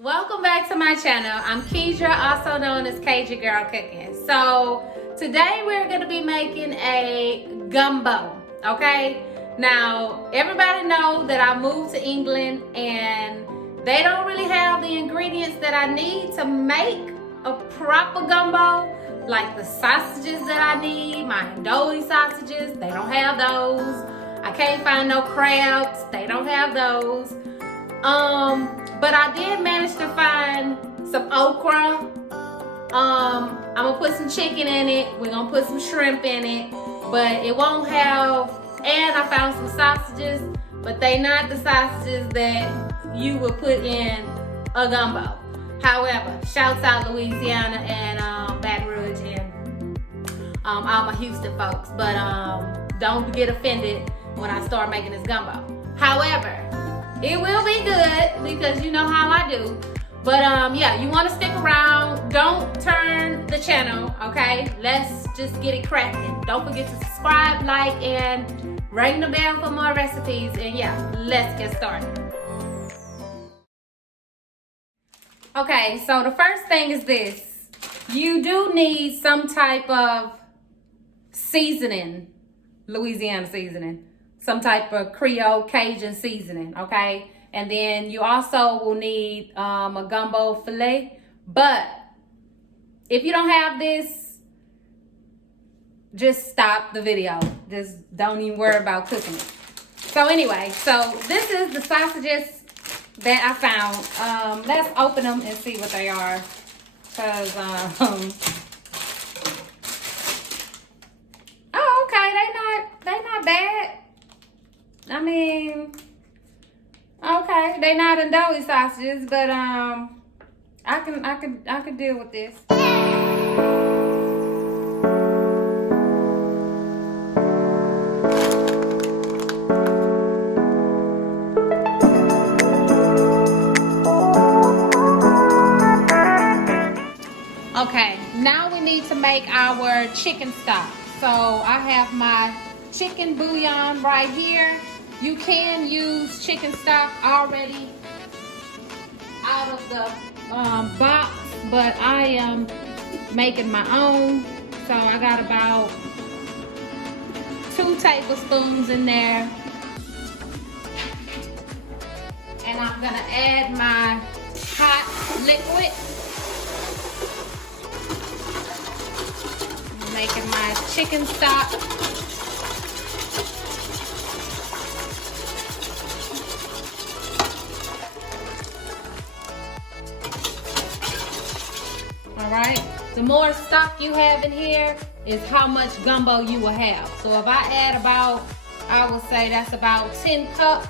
Welcome back to my channel. I'm Keisha, also known as KJ Girl Cooking. So today we're going to be making a gumbo, okay? Now, everybody knows that I moved to England and they don't really have the ingredients that I need to make a proper gumbo. Like the sausages that I need, my andouille sausages, they don't have those. I can't find no crabs, they don't have those. But I did manage to find some okra. I'm gonna put some chicken in it. We're gonna put some shrimp in it, but it won't have, and I found some sausages, but they not the sausages that you would put in a gumbo. However, shouts out Louisiana and Baton Rouge and all my Houston folks, but don't get offended when I start making this gumbo. However, it will be good because you know how I do. But yeah, you want to stick around. Don't turn the channel, okay? Let's just get it cracking. Don't forget to subscribe, like, and ring the bell for more recipes. And yeah, let's get started. Okay, so the first thing is this. You do need some type of seasoning, Louisiana seasoning. Some type of Creole Cajun seasoning, okay? And then you also will need a gumbo filet. But if you don't have this, just stop the video. Just don't even worry about cooking it. So anyway, so this is the sausages that I found. Let's open them and see what they are. Cause oh, okay, they not bad. I mean, okay, they not andouille sausages, but I can deal with this. Okay, now we need to make our chicken stock. So I have my chicken bouillon right here. You can use chicken stock already out of the box, but I am making my own. So I got about 2 tablespoons in there. And I'm gonna add my hot liquid. I'm making my chicken stock. Alright, the more stock you have in here is how much gumbo you will have. So if I add about, I would say that's about 10 cups,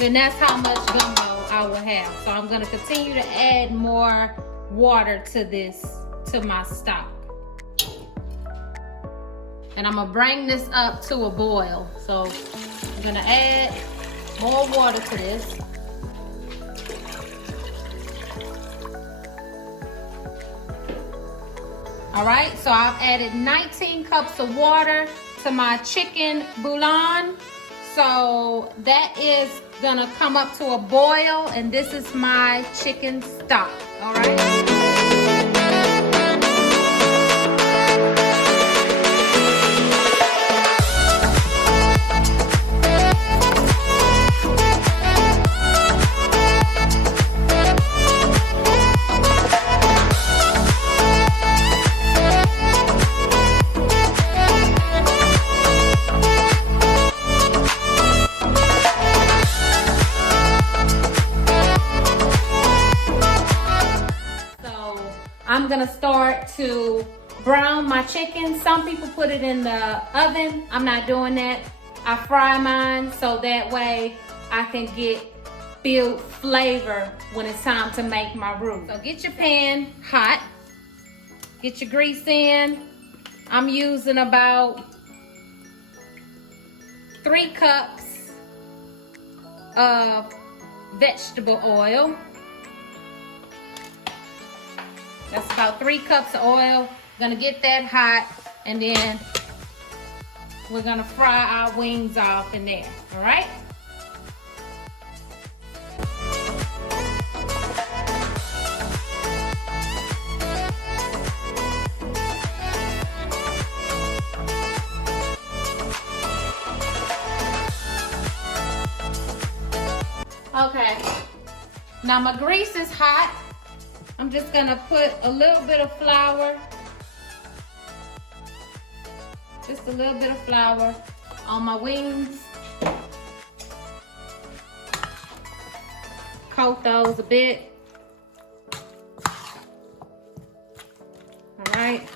then that's how much gumbo I will have. So I'm going to continue to add more water to this, to my stock. And I'm going to bring this up to a boil. So I'm going to add more water to this. All right, so I've added 19 cups of water to my chicken bouillon. So that is gonna come up to a boil, and this is my chicken stock, all right? I'm gonna start to brown my chicken. Some people put it in the oven. I'm not doing that. I fry mine so that way I can build flavor when it's time to make my roux. So get your pan hot. Get your grease in. I'm using about 3 cups of vegetable oil. That's about 3 cups of oil. Gonna get that hot, and then we're gonna fry our wings off in there, all right? Okay, now my grease is hot. I'm just gonna put a little bit of flour, just a little bit of flour on my wings. Coat those a bit. All right,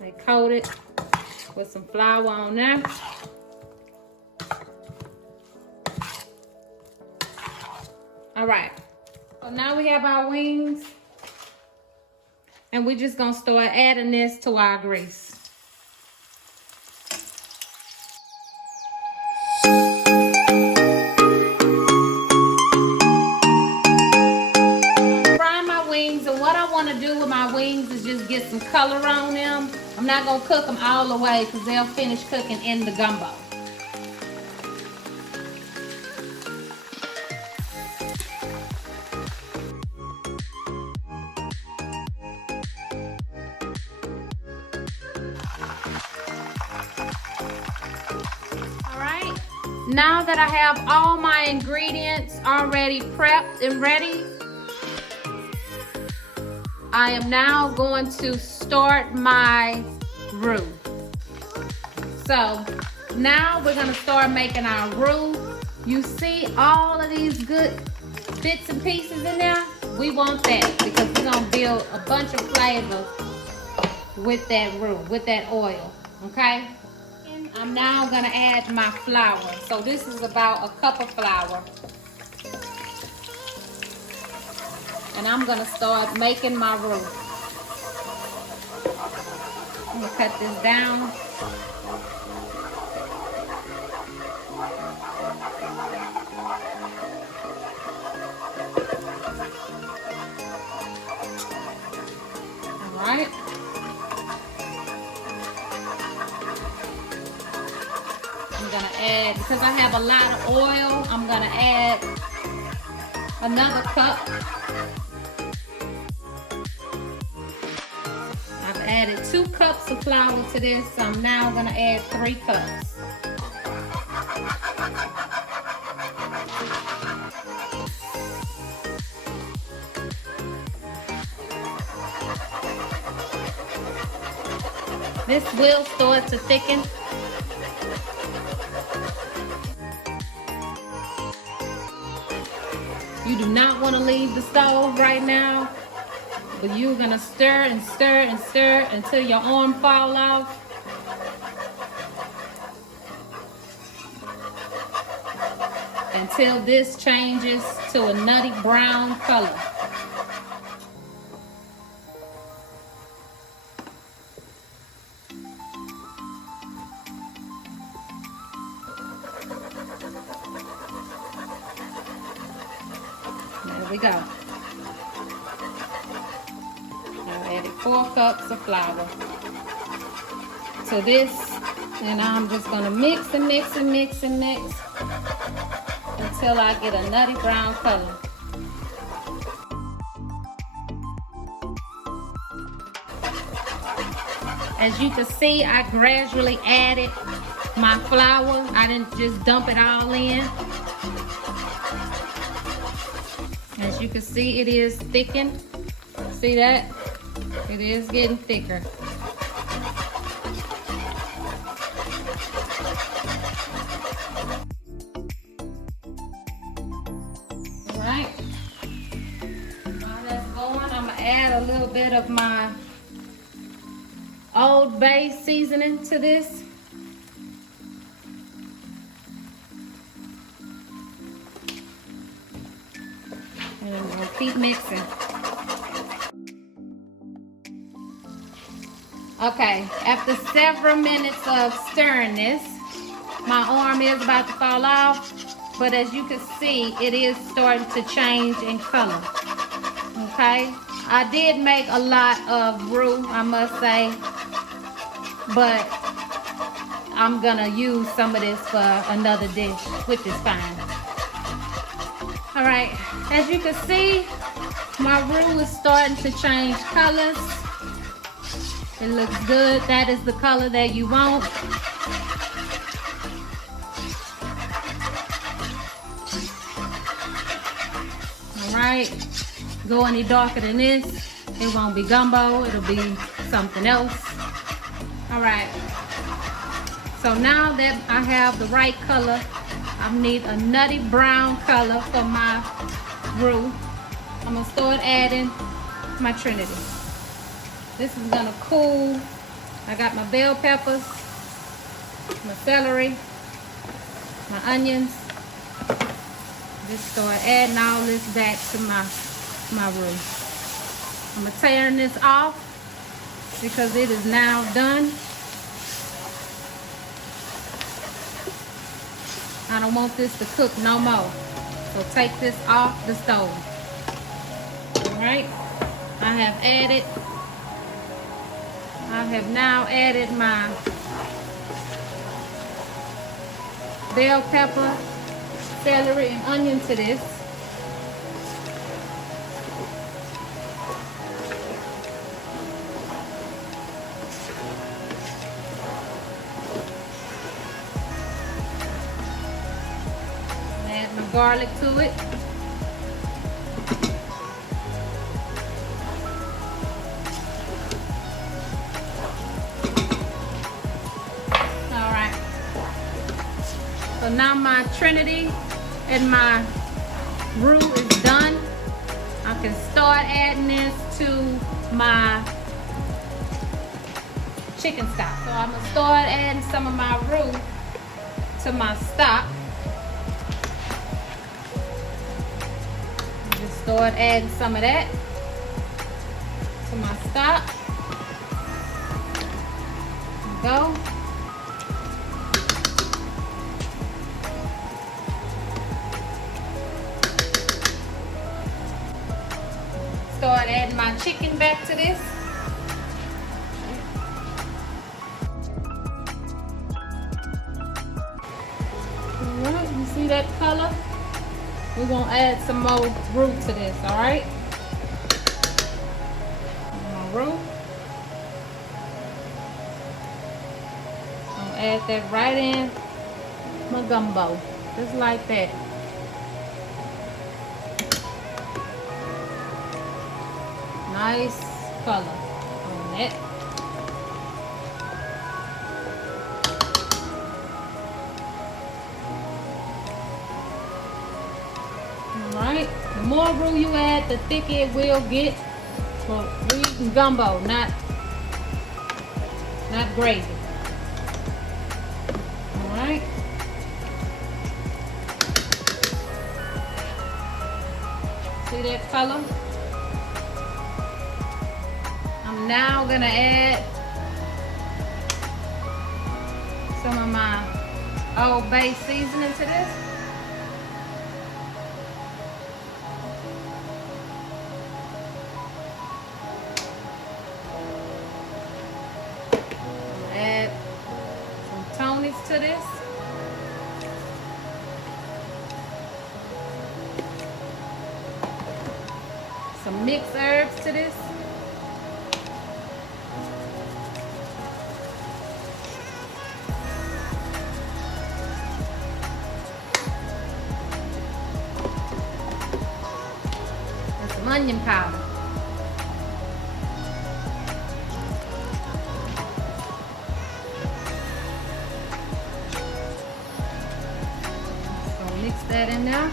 they coated with some flour on there. All right, so now we have our wings, and we're just gonna start adding this to our grease. Fry my wings, and what I wanna do with my wings is just get some color on them. I'm not gonna cook them all the way because they'll finish cooking in the gumbo. Now that I have all my ingredients already prepped and ready, I am now going to start my roux. So now we're gonna start making our roux. You see all of these good bits and pieces in there? We want that because we're gonna build a bunch of flavor with that roux, with that oil, okay? I'm now gonna add my flour. So this is about a cup of flour. And I'm gonna start making my roux. I'm gonna cut this down. All right. I'm gonna add, because I have a lot of oil, I'm gonna add another cup. I've added 2 cups of flour to this, so I'm now gonna add 3 cups. This will start to thicken. You do not want to leave the stove right now, but you're gonna stir and stir and stir until your arm fall off. Until this changes to a nutty brown color. There we go. Now I added 4 cups of flour to this, and I'm just gonna mix and mix and mix and mix until I get a nutty brown color. As you can see, I gradually added my flour. I didn't just dump it all in. As you can see, it is thickened. See that? It is getting thicker. All right. While that's going, I'm gonna add a little bit of my Old Bay seasoning to this. And I'm gonna keep mixing. Okay, after several minutes of stirring this, my arm is about to fall off, but as you can see, it is starting to change in color. Okay, I did make a lot of roux, I must say, but I'm gonna use some of this for another dish, which is fine. All right, as you can see, my roux is starting to change colors. It looks good. That is the color that you want. right? Go any darker than this, it won't be gumbo, it'll be something else. All right. So now that I have the right color, I need a nutty brown color for my roux. I'm gonna start adding my Trinity. This is gonna cool. I got my bell peppers, my celery, my onions. Just start adding all this back to my roux. I'm gonna turn this off because it is now done. I don't want this to cook no more. So take this off the stove. All right, I have now added my bell pepper, celery, and onion to this. Add my garlic to it. So now my Trinity and my roux is done. I can start adding this to my chicken stock. So I'm gonna start adding some of my roux to my stock. Just start adding some of that to my stock. There we go. Start adding my chicken back to this. Alright, you see that color? We're gonna add some more roux to this, alright? My roux. I'll add that right in my gumbo. Just like that. Nice color on it. Alright, the more roux you add, the thicker it will get. Well, we're eating gumbo, not gravy. Alright. See that color? I'm now gonna add some of my Old Bay seasoning to this. Add some Tony's to this. Some mixed herbs to this. Onion powder. So mix that in there.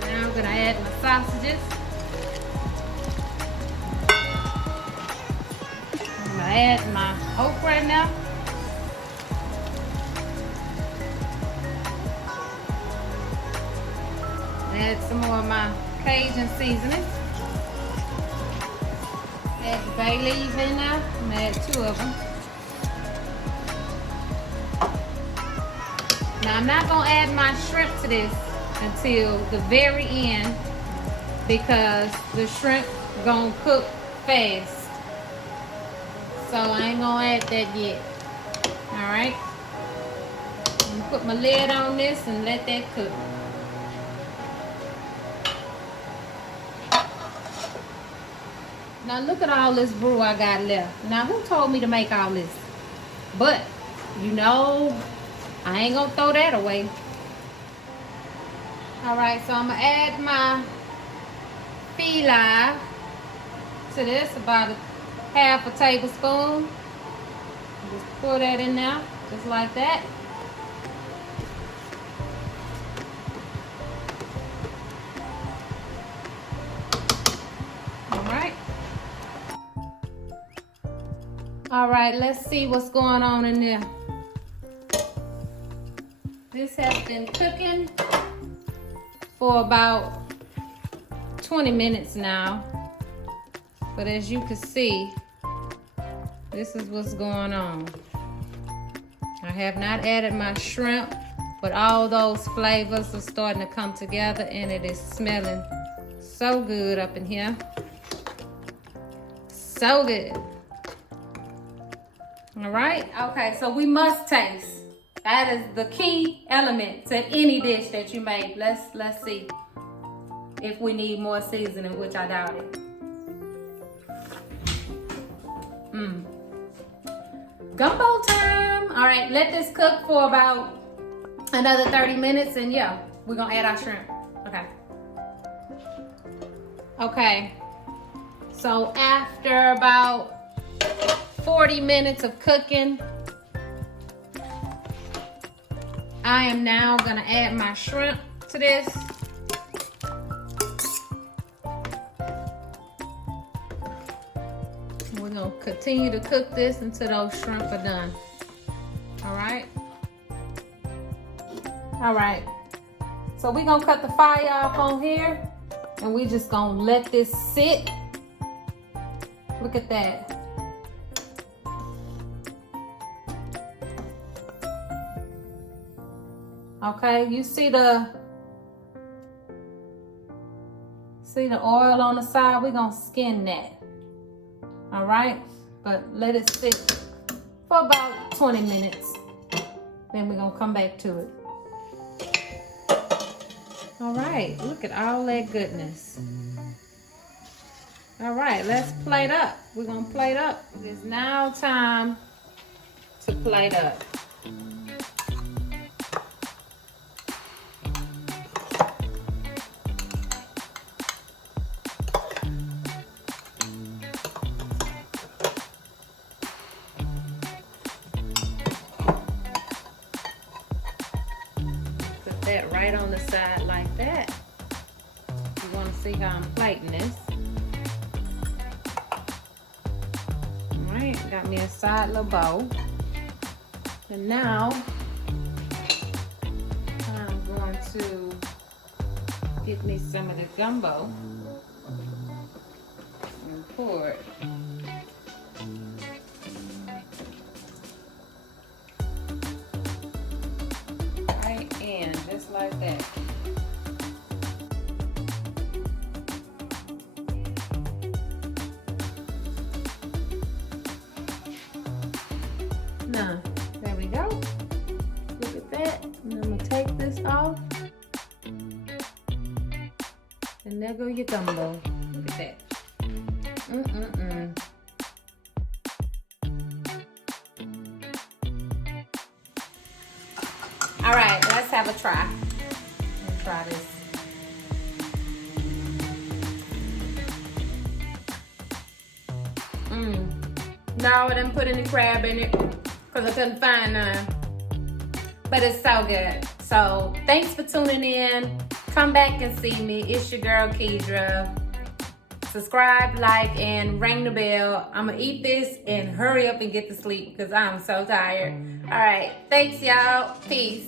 Now I'm gonna add my sausages. I'm gonna add my okra in there. Add some more of my Cajun seasoning. Add the bay leaf in there. I'm gonna add 2 of them. Now I'm not gonna add my shrimp to this until the very end because the shrimp gonna cook fast. So I ain't gonna add that yet. Alright. I'm gonna put my lid on this and let that cook. Now look at all this roux I got left. Now who told me to make all this? But, you know, I ain't gonna throw that away. Alright, so I'm gonna add my Kaale to this, about a half a tablespoon. Just pour that in there, just like that. All right, let's see what's going on in there. This has been cooking for about 20 minutes now. But as you can see, this is what's going on. I have not added my shrimp, but all those flavors are starting to come together and it is smelling so good up in here. So good. All right, okay, so we must taste. That is the key element to any dish that you make. Let's see if we need more seasoning, which I doubt it. Gumbo time. All right, let this cook for about another 30 minutes and yeah, we're gonna add our shrimp. Okay, so after about 40 minutes of cooking, I am now gonna add my shrimp to this. We're gonna continue to cook this until those shrimp are done. All right. All right. So we're gonna cut the fire off on here and we just gonna let this sit. Look at that. Okay, you see the oil on the side? We're gonna skin that. All right, but let it sit for about 20 minutes. Then we're gonna come back to it. All right, look at all that goodness. All right, let's plate up. We're gonna plate up. It's now time to plate up. That right on the side like that. You want to see how I'm plating this. All right, got me a side little bowl. And now I'm going to get me some of the gumbo and pour it. Just like that. Now, there we go. Look at that. And I'm gonna take this off. And there go your gumbo. Look at that. All right, let's have a try. Let's try this. No, I didn't put any crab in it because I couldn't find none. But it's so good. So thanks for tuning in. Come back and see me. It's your girl, Keidra. Subscribe, like, and ring the bell. I'm going to eat this and hurry up and get to sleep because I'm so tired. All right. Thanks, y'all. Peace.